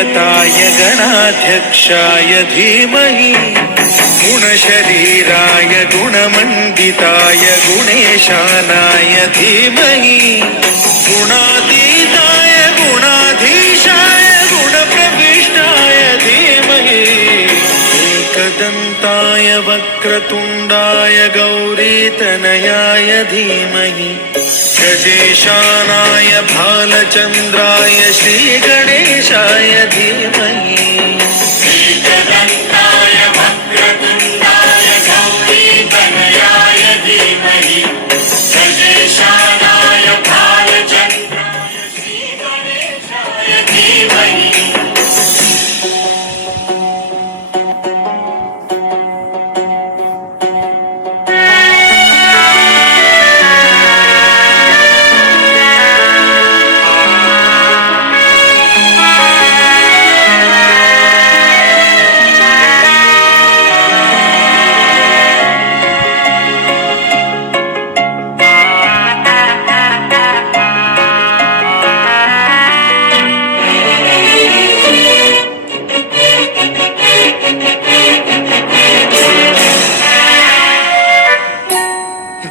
गुरुदेवताय गणाध्यक्षाय धीमहि गुणशरीराय गुणमण्डिताय गुणेशानाय धीमहि गुणातीताय गुणाधीशाय गुणप्रविष्टाय धीमहि एकदन्ताय वक्रतुण्डाय गौरीतनयाय धीमहि गजेशानाय भालचन्द्राय श्रीगणेशाय धीमहि एकदन्ताय वक्रतुण्डाय गौरीतनयाय धीमहि गजेशानाय भालचन्द्राय श्रीगणेशाय धीमहि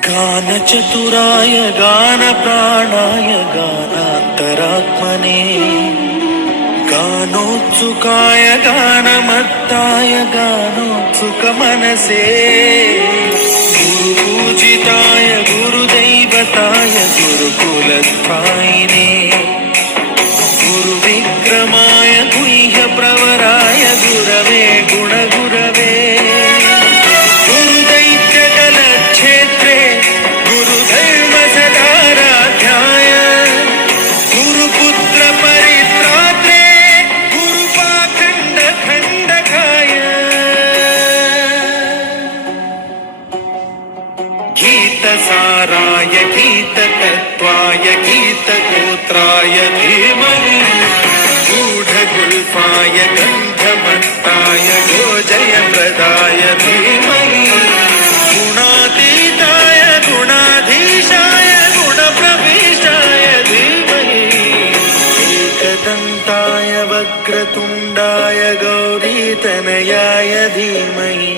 गानचतुराय गानप्राणाय गानान्तरात्मने गानोत्सुकाय गानमत्ताय गानोत्सुकमनसे गुरुपूजिताय गुरुदैवताय गुरुकुलस्थायिने गुरुविक्रमाय गुह्यप्रवराय गुरवे गुणगुरवे गीतसाराय गीततत्त्वाय गीतगोत्राय धीमहि गूढगुल्फाय गन्धमत्ताय गोजयप्रदाय धीमहि गुणातीताय गुणाधीशाय गुणप्रविष्टाय धीमहि एकदन्ताय वक्रतुण्डाय गौरीतनयाय धीमहि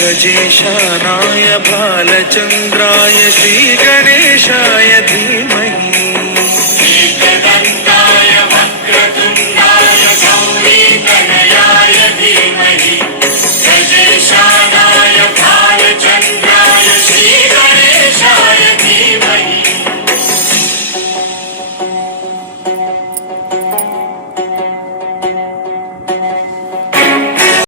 गजेशानाय भालचन्द्राय श्रीगणेशाय धीमहि एकदन्ताय वक्रतुण्डाय गौरीतनयाय धीमहि गजेशानाय